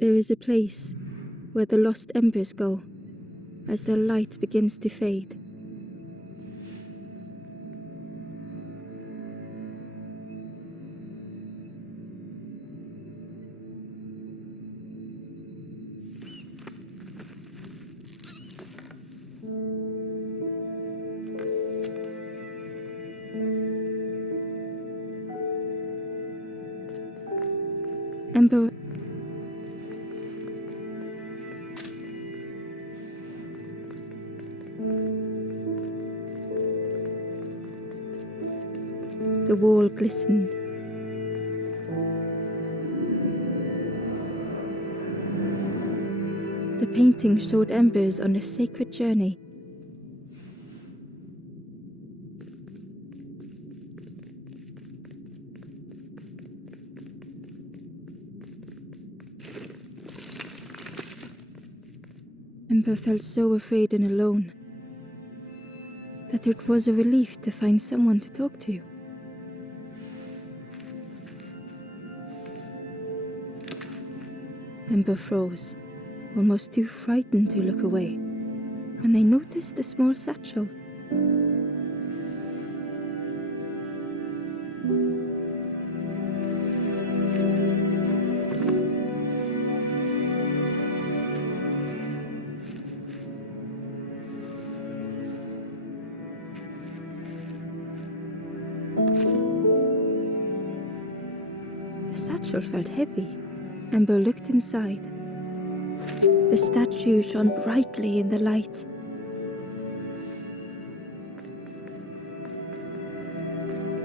There is a place where the lost embers go as their light begins to fade. Ember. The wall glistened. The painting showed embers on a sacred journey. Ember felt so afraid and alone that it was a relief to find someone to talk to. Ember froze, almost too frightened to look away, when they noticed a small satchel. The satchel felt heavy. Ember looked inside. The statue shone brightly in the light.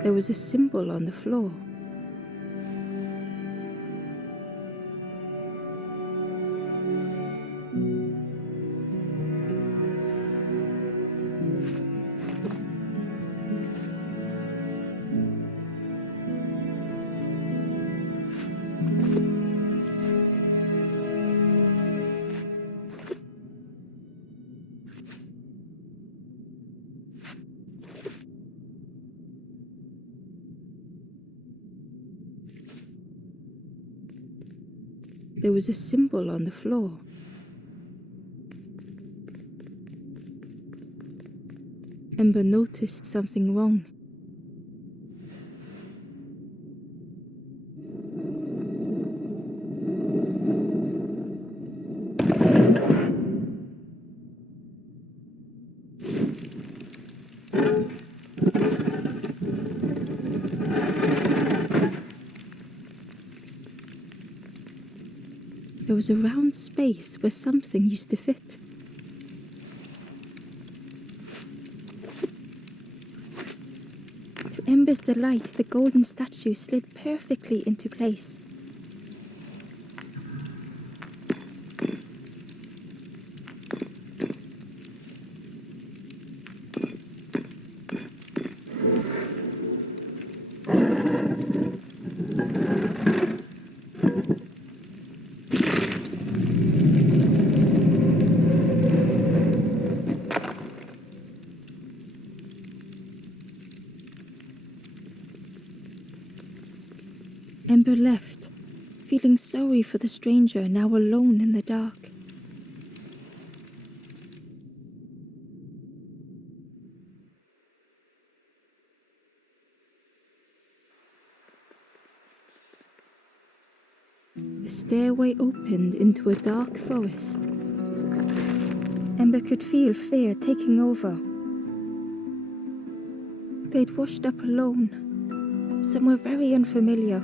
There was a symbol on the floor. There was a symbol on the floor. Ember noticed something wrong. There was a round space where something used to fit. To Ember's delight, the golden statue slid perfectly into place. Ember left, feeling sorry for the stranger now alone in the dark. The stairway opened into a dark forest. Ember could feel fear taking over. They'd washed up alone, somewhere very unfamiliar.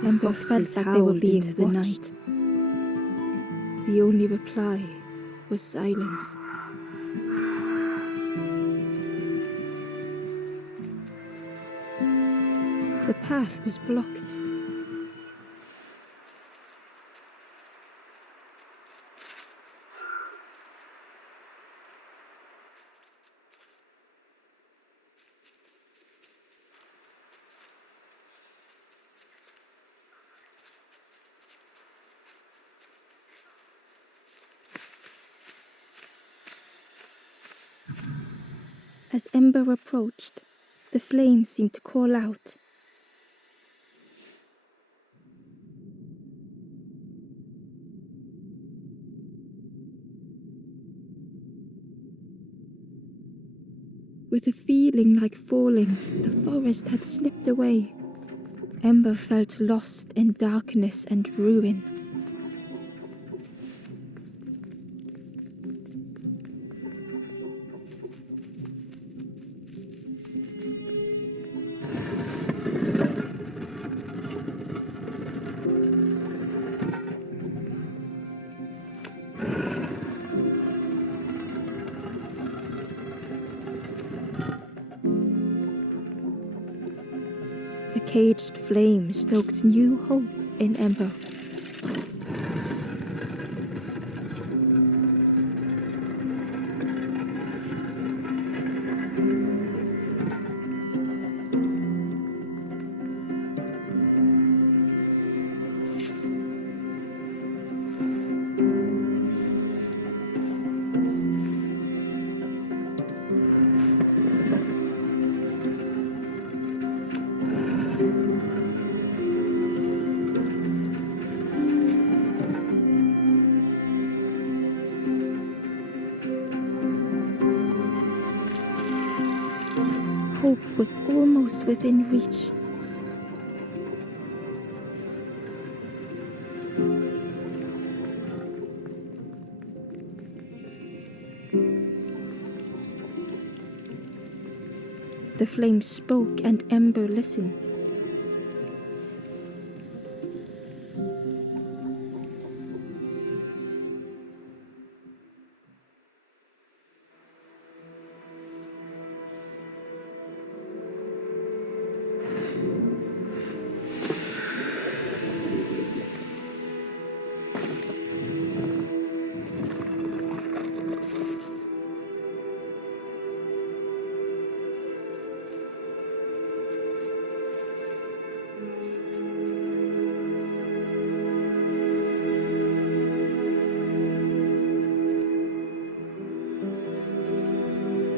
Ember felt like they were being watched. The night. The only reply was silence. The path was blocked. As Ember approached, the flame seemed to call out. With a feeling like falling, the forest had slipped away. Ember felt lost in darkness and ruin. The caged flame stoked new hope in Ember. Hope was almost within reach. The flame spoke and Ember listened.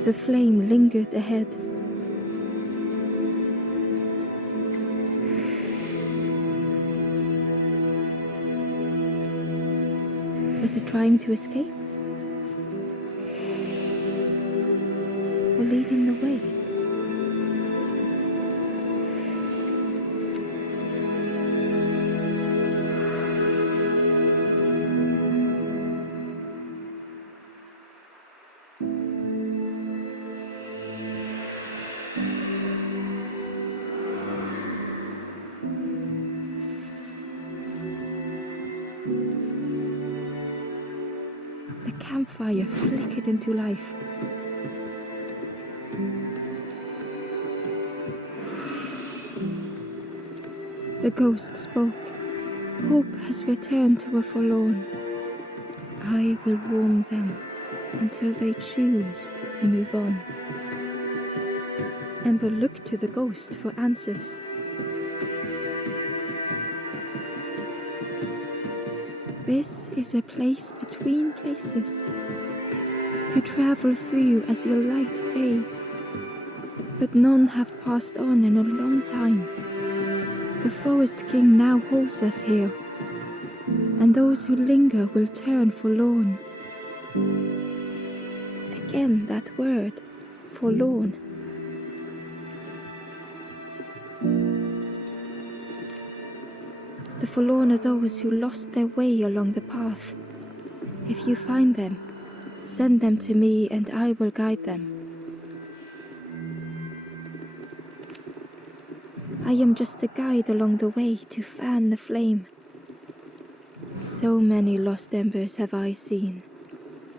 The flame lingered ahead. Was it trying to escape? Or leading the way? The campfire flickered into life. The ghost spoke. Hope has returned to a forlorn. I will warm them until they choose to move on. Ember looked to the ghost for answers. This is a place between places, to travel through as your light fades. But none have passed on in a long time. The Forest King now holds us here, and those who linger will turn forlorn. Again that word, forlorn. The forlorn are those who lost their way along the path. If you find them, send them to me and I will guide them. I am just a guide along the way to fan the flame. So many lost embers have I seen,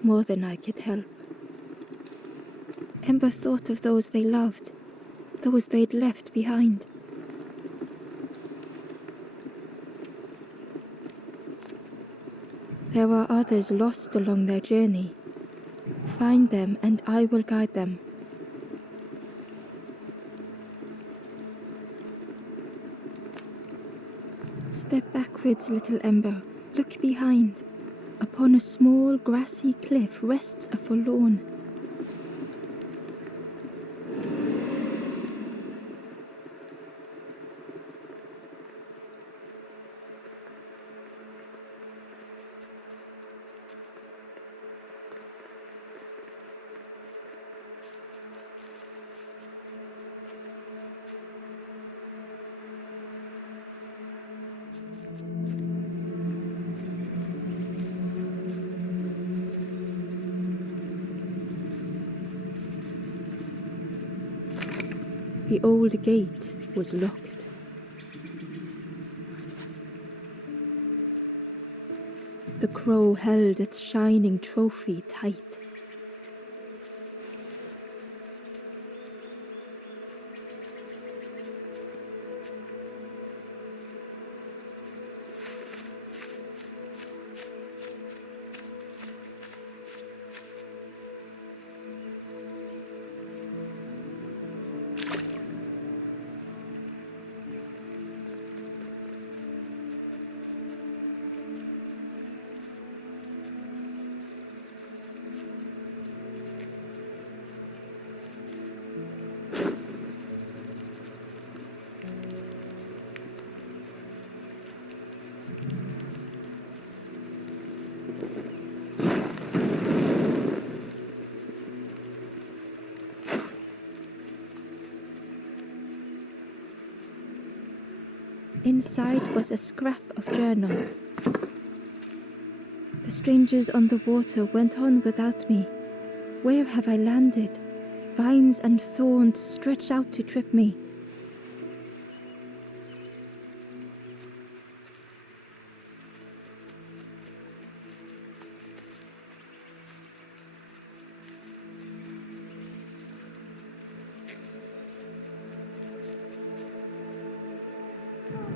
more than I could help. Ember thought of those they loved, those they'd left behind. There are others lost along their journey. Find them and I will guide them. Step backwards, little Ember. Look behind. Upon a small grassy cliff rests a forlorn. The old gate was locked. The crow held its shining trophy tight. Inside was a scrap of journal. The strangers on the water went on without me. Where have I landed? Vines and thorns stretch out to trip me.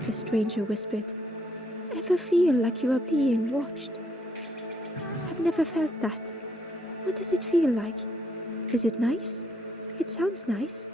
The stranger whispered, "Ever feel like you are being watched?" "I've never felt that. What does it feel like? Is it nice? It sounds nice."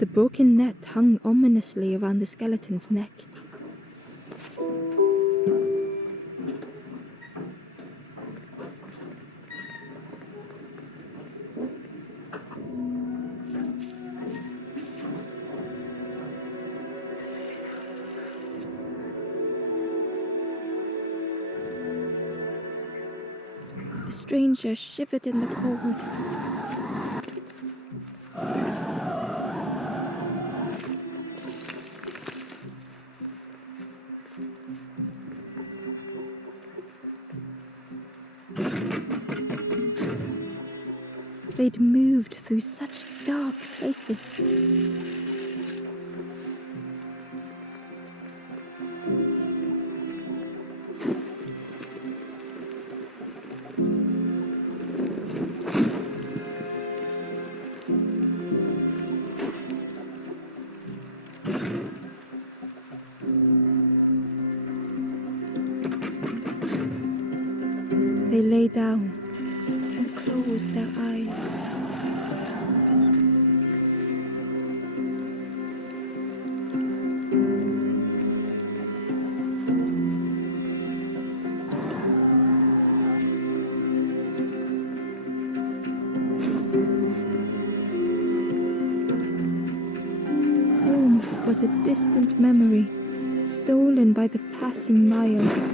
The broken net hung ominously around the skeleton's neck. The stranger shivered in the cold. They'd moved through such dark places. They lay down and closed their eyes. Warmth was a distant memory, stolen by the passing miles.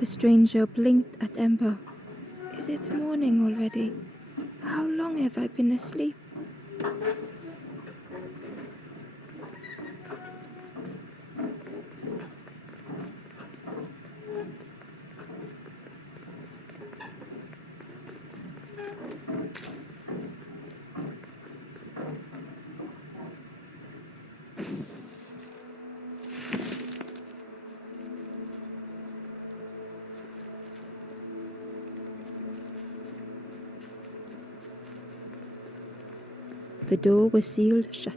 The stranger blinked at Ember. "Is it morning already? How long have I been asleep?" The door was sealed shut.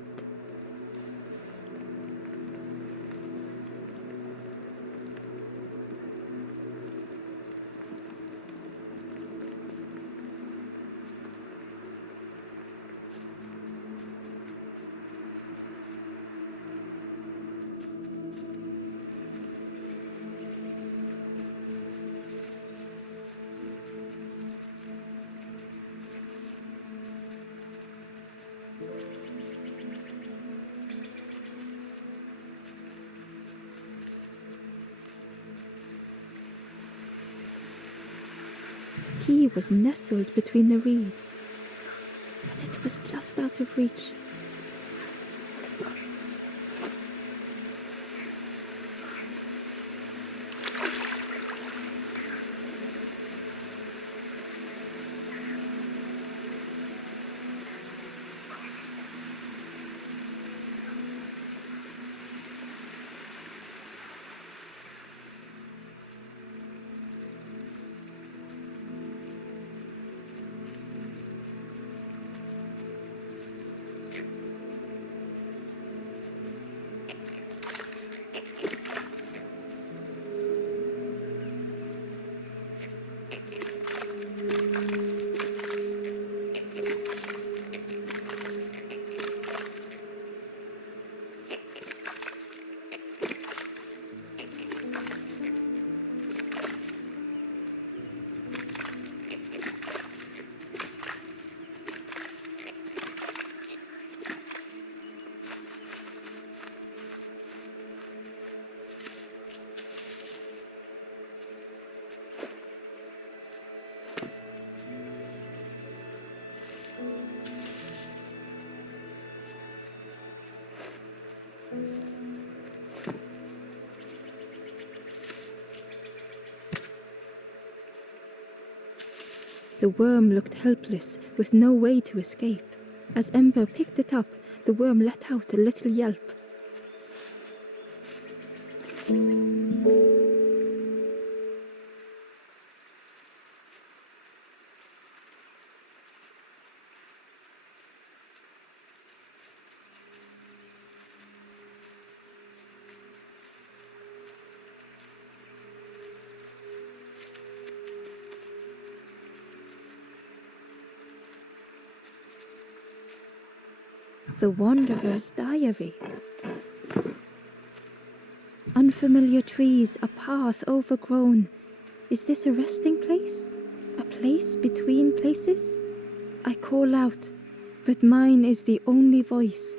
The key was nestled between the reeds, but it was just out of reach. The worm looked helpless, with no way to escape. As Ember picked it up, the worm let out a little yelp. The Wanderer's Diary. Unfamiliar trees, a path overgrown. Is this a resting place? A place between places? I call out, but mine is the only voice.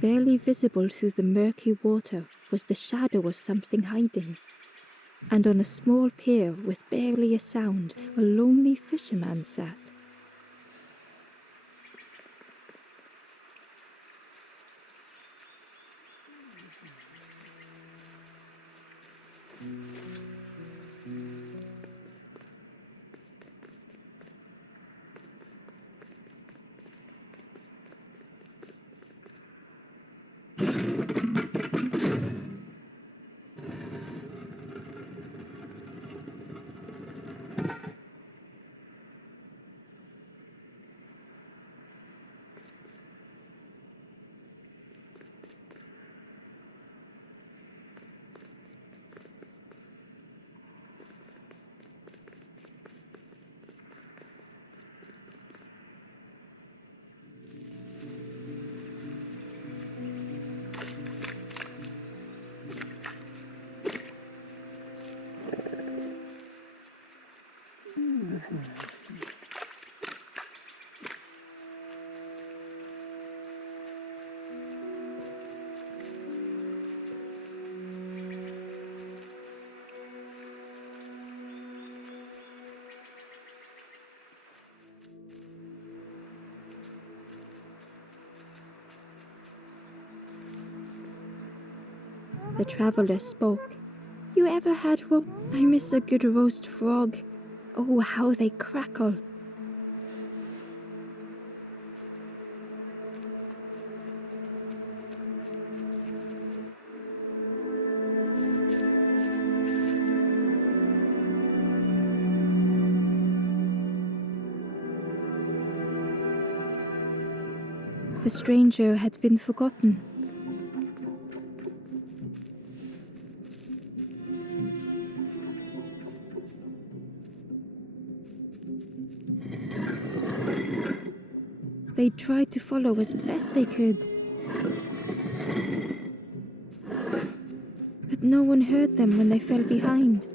Barely visible through the murky water was the shadow of something hiding. And on a small pier with barely a sound, a lonely fisherman sat. The traveler spoke. You ever had I miss a good roast frog. Oh, how they crackle. The stranger had been forgotten. They tried to follow as best they could. But no one heard them when they fell behind.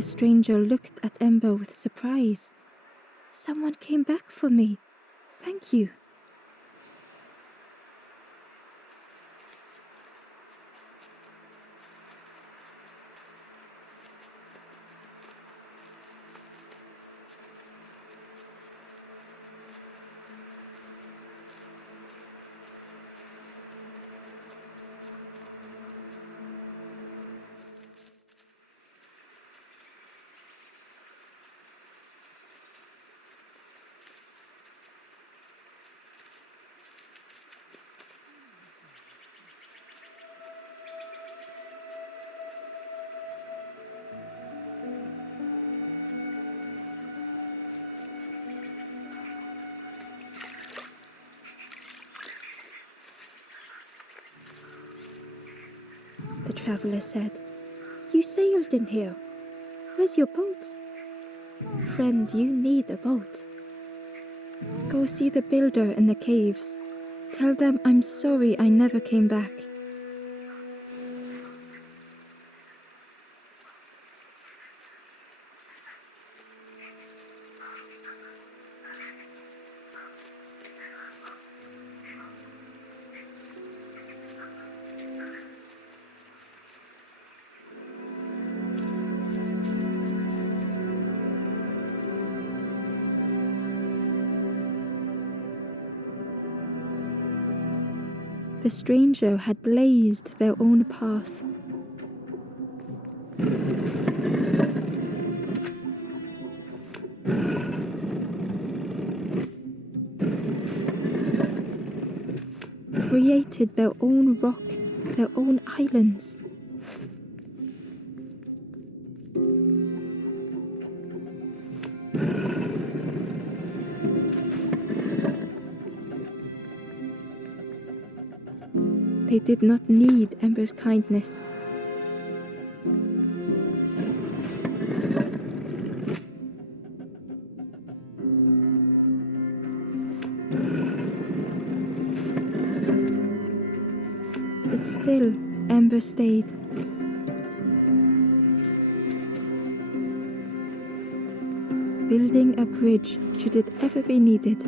The stranger looked at Ember with surprise. Someone came back for me. Thank you. The traveler said, You sailed in here. Where's your boat? Friend, you need a boat. Go see the builder in the caves. Tell them I'm sorry I never came back. The stranger had blazed their own path. Created their own rock, their own islands. They did not need Ember's kindness. But still, Ember stayed. Building a bridge should it ever be needed.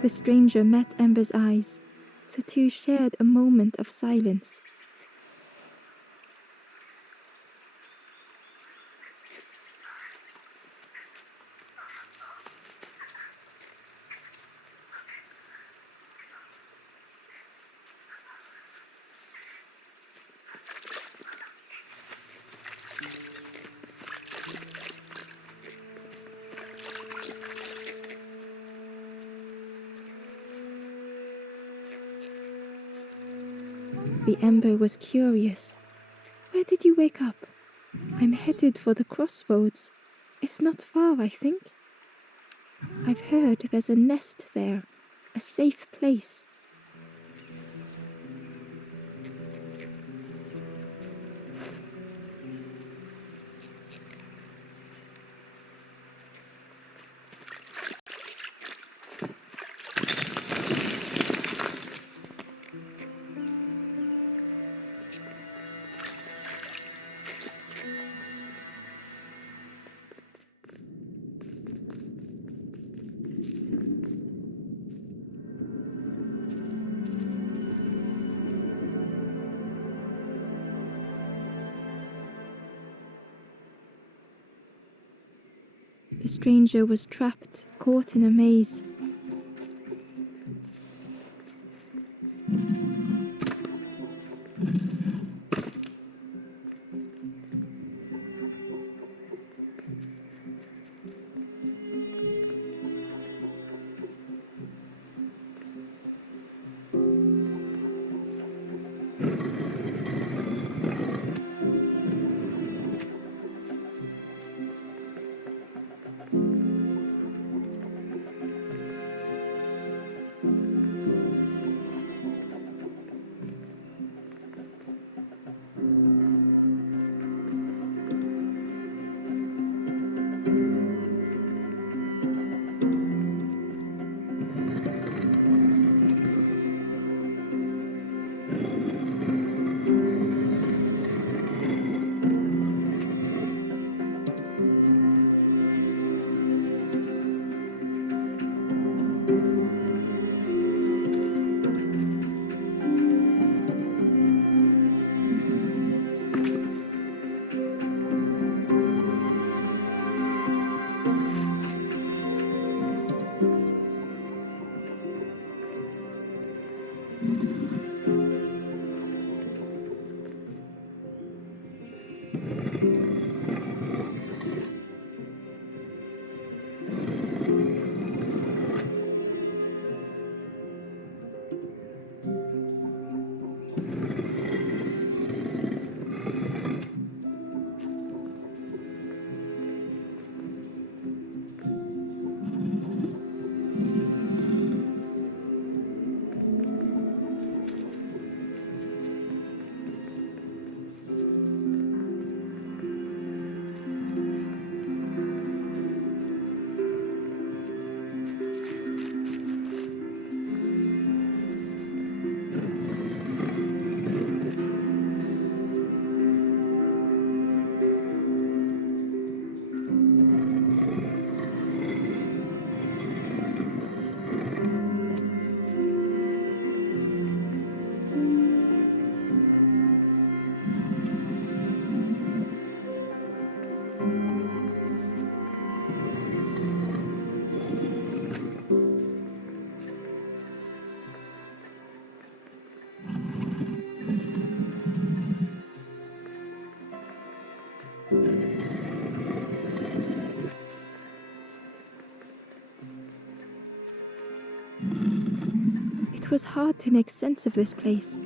The stranger met Ember's eyes. The two shared a moment of silence. The Ember was curious. Where did you wake up? I'm headed for the crossroads. It's not far, I think. I've heard there's a nest there, a safe place. The stranger was trapped, caught in a maze. It was hard to make sense of this place.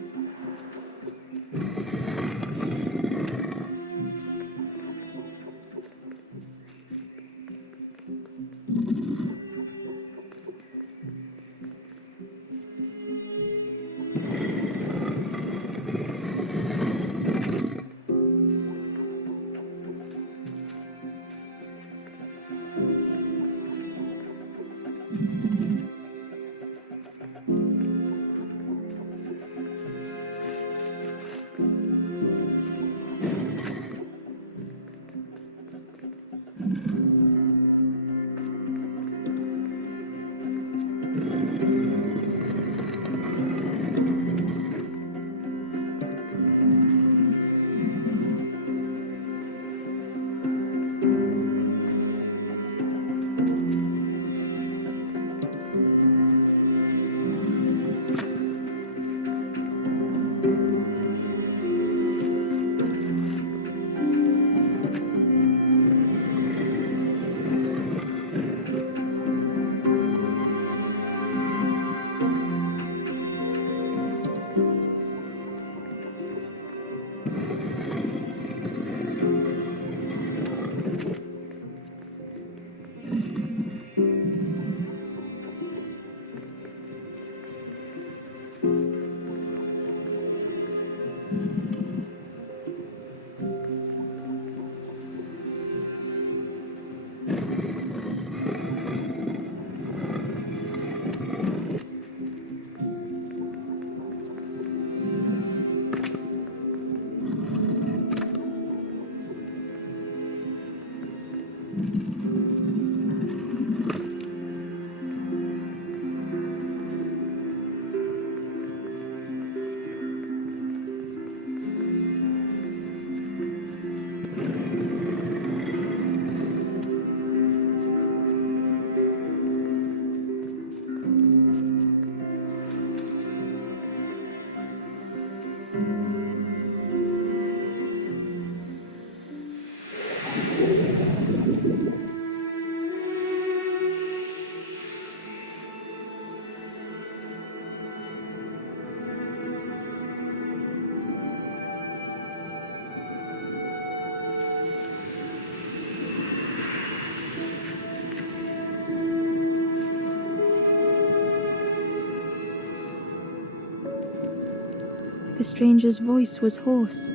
The stranger's voice was hoarse.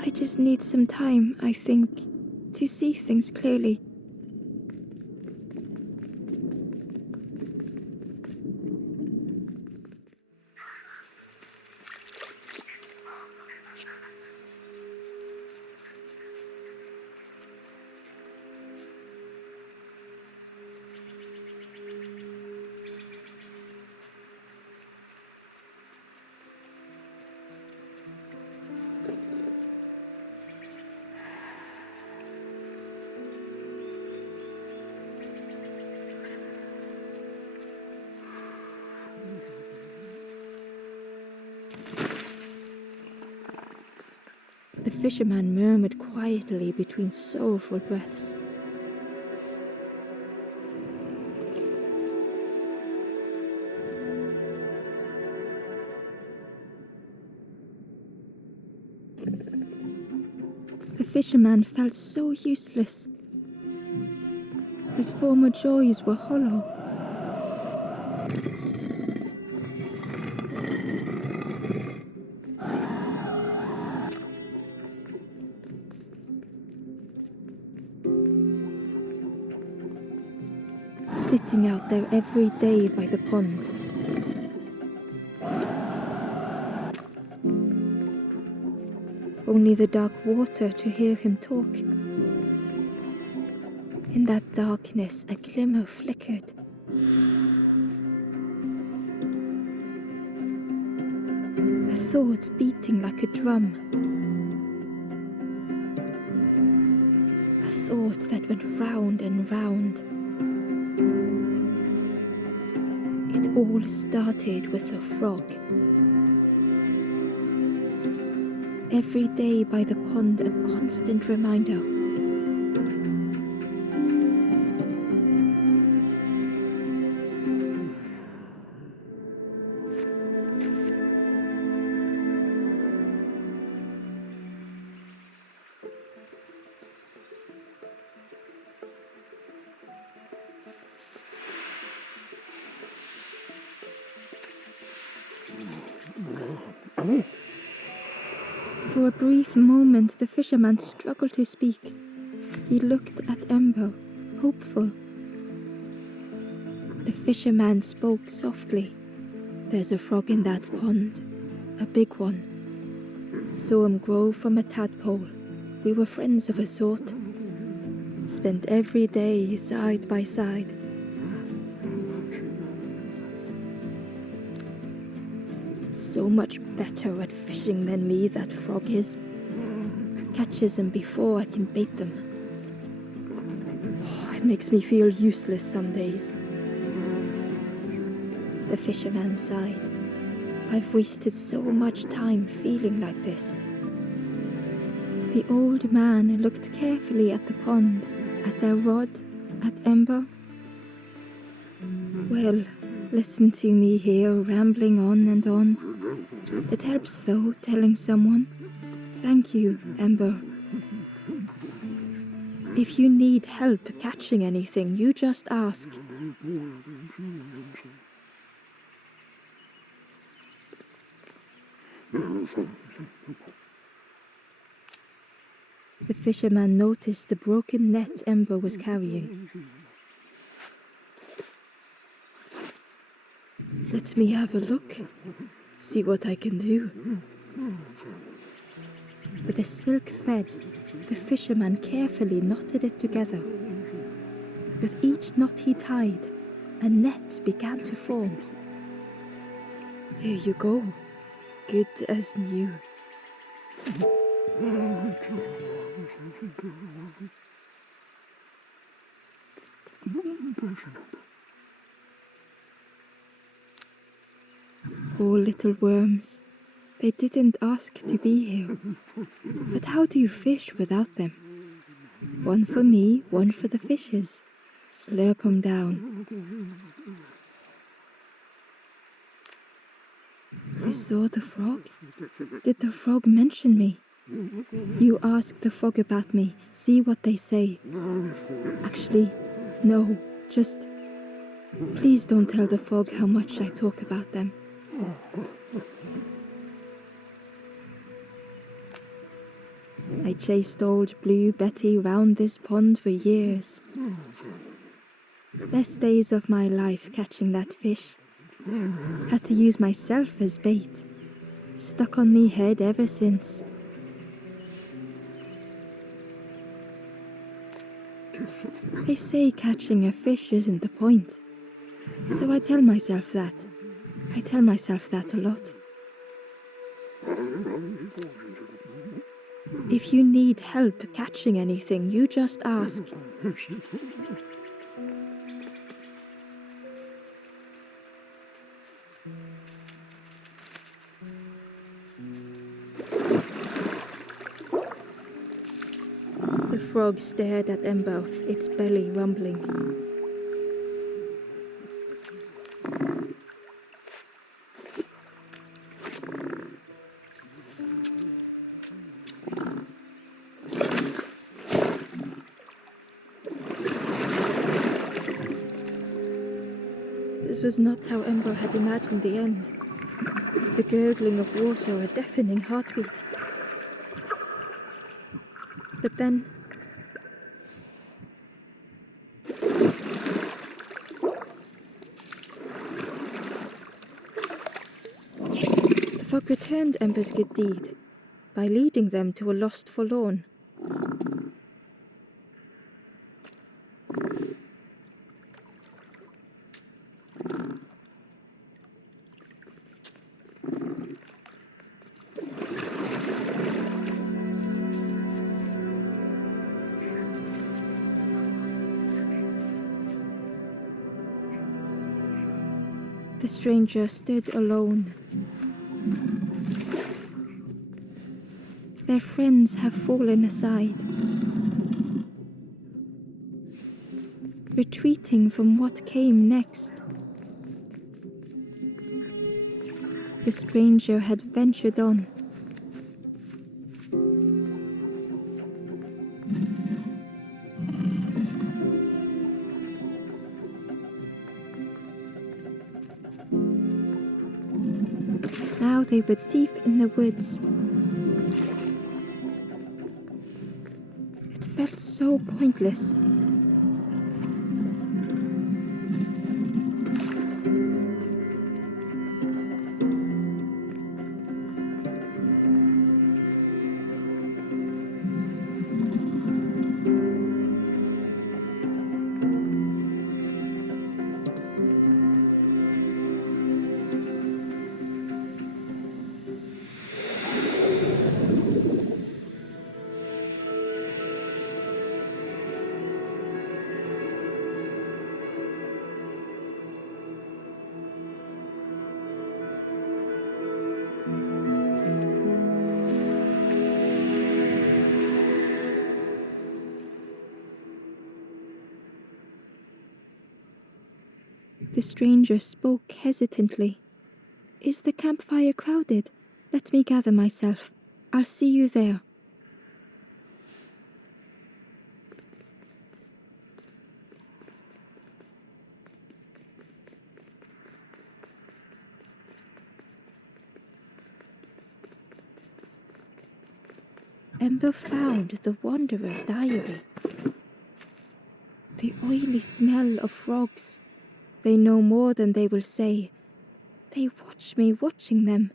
I just need some time, I think, to see things clearly. The fisherman murmured quietly between sorrowful breaths. The fisherman felt so useless. His former joys were hollow. Sitting out there every day by the pond. Only the dark water to hear him talk. In that darkness, a glimmer flickered. A thought beating like a drum. A thought that went round and round. It all started with a frog. Every day by the pond, a constant reminder. For a brief moment, the fisherman struggled to speak. He looked at Ember, hopeful. The fisherman spoke softly. There's a frog in that pond, a big one. Saw him grow from a tadpole. We were friends of a sort. Spent every day side by side. So much better at fishing than me, that frog is. Catches them before I can bait them. Oh, it makes me feel useless some days. The fisherman sighed. I've wasted so much time feeling like this. The old man looked carefully at the pond, at their rod, at Ember. Well, listen to me here, rambling on and on. It helps, though, telling someone. Thank you, Ember. If you need help catching anything, you just ask. The fisherman noticed the broken net Ember was carrying. Let me have a look. See what I can do. With a silk thread, the fisherman carefully knotted it together. With each knot he tied, a net began to form. Here you go, good as new. Poor little worms. They didn't ask to be here. But how do you fish without them? One for me, one for the fishes. Slurp 'em down. You saw the frog? Did the frog mention me? You ask the frog about me, see what they say. Actually, no, just... Please don't tell the frog how much I talk about them. chased old Blue Betty round this pond for years. Best days of my life catching that fish. Had to use myself as bait. Stuck on me head ever since. They say catching a fish isn't the point. So I tell myself that. I tell myself that a lot. If you need help catching anything, you just ask. The frog stared at Embo, its belly rumbling. This was not how Embo had imagined the end. The gurgling of water, a deafening heartbeat. But then... the frog returned Embo's good deed by leading them to a lost forlorn. The stranger stood alone. Their friends have fallen aside, retreating from what came next. The stranger had ventured on. Now they were deep in the woods. It felt so pointless. The stranger spoke hesitantly. "Is the campfire crowded? Let me gather myself. I'll see you there." Ember found the wanderer's diary. The oily smell of frogs. They know more than they will say. They watch me watching them.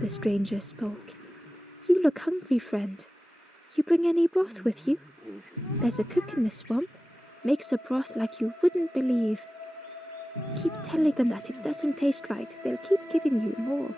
The stranger spoke. "You look hungry, friend. You bring any broth with you? There's a cook in the swamp. Makes a broth like you wouldn't believe. Keep telling them that it doesn't taste right. They'll keep giving you more."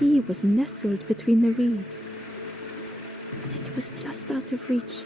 key was nestled between the reeds, but it was just out of reach.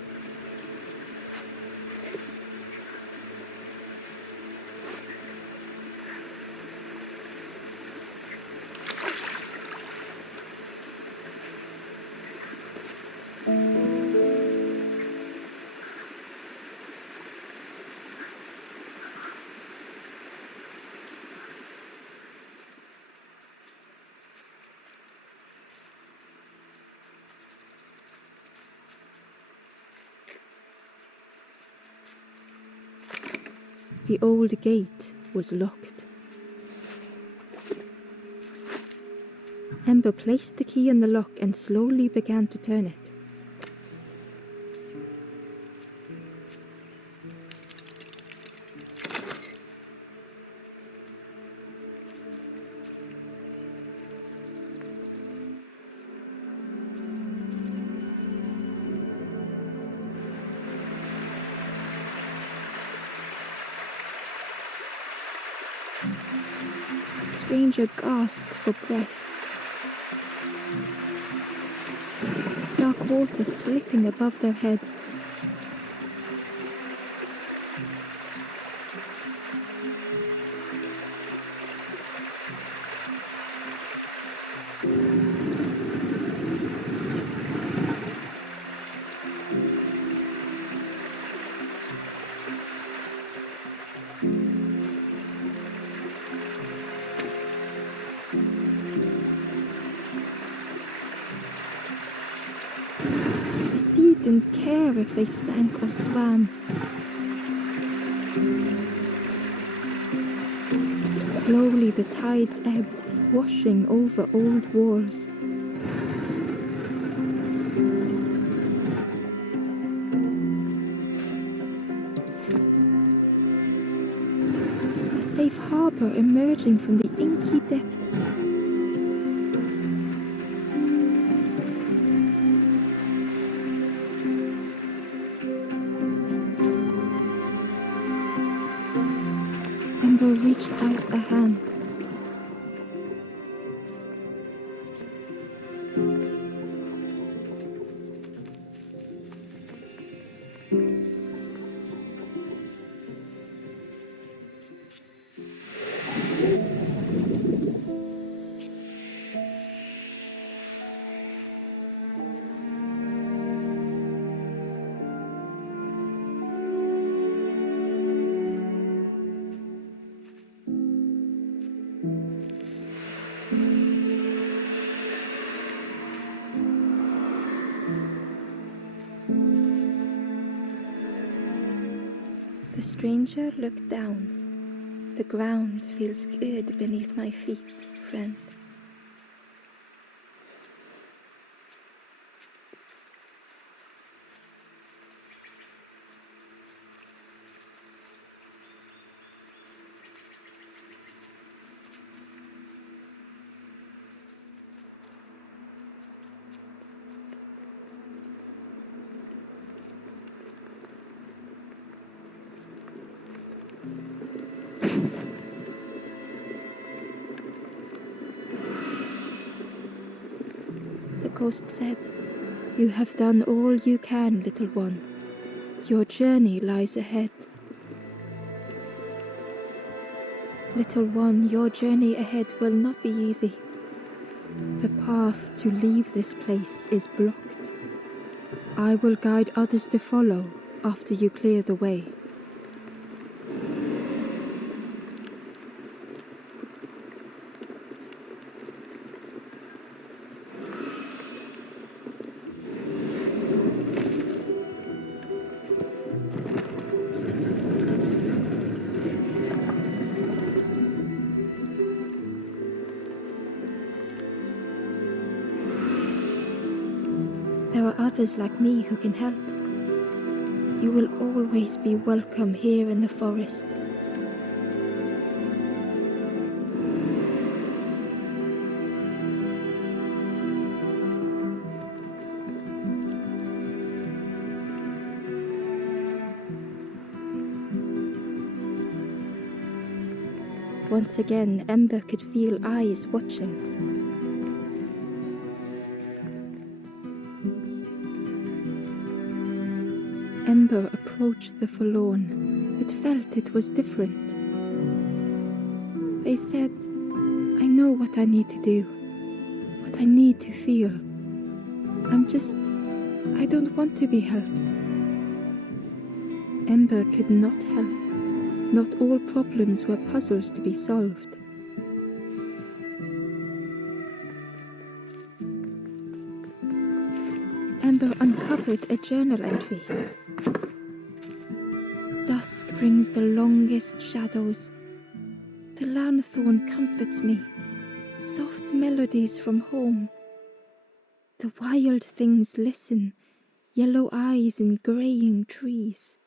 The old gate was locked. Ember placed the key in the lock and slowly began to turn it. The stranger gasped for breath. Dark water slipping above their head. The sea didn't care if they sank or swam. Slowly the tides ebbed, washing over old walls. A safe harbor emerging from the inky depths. Ember reached out a hand. The stranger looked down. The ground feels good beneath my feet, friend. The ghost said, "You have done all you can, little one. Your journey lies ahead." Little one, your journey ahead will not be easy. The path to leave this place is blocked. I will guide others to follow after you clear the way. There are others like me who can help. You will always be welcome here in the forest. Once again, Ember could feel eyes watching. approached the forlorn, but felt it was different. They said, I know what I need to do, what I need to feel. I don't want to be helped. Ember could not help. Not all problems were puzzles to be solved. Ember uncovered a journal entry. Dusk brings the longest shadows. The lanthorn comforts me. Soft melodies from home. The wild things listen, yellow eyes in greying trees.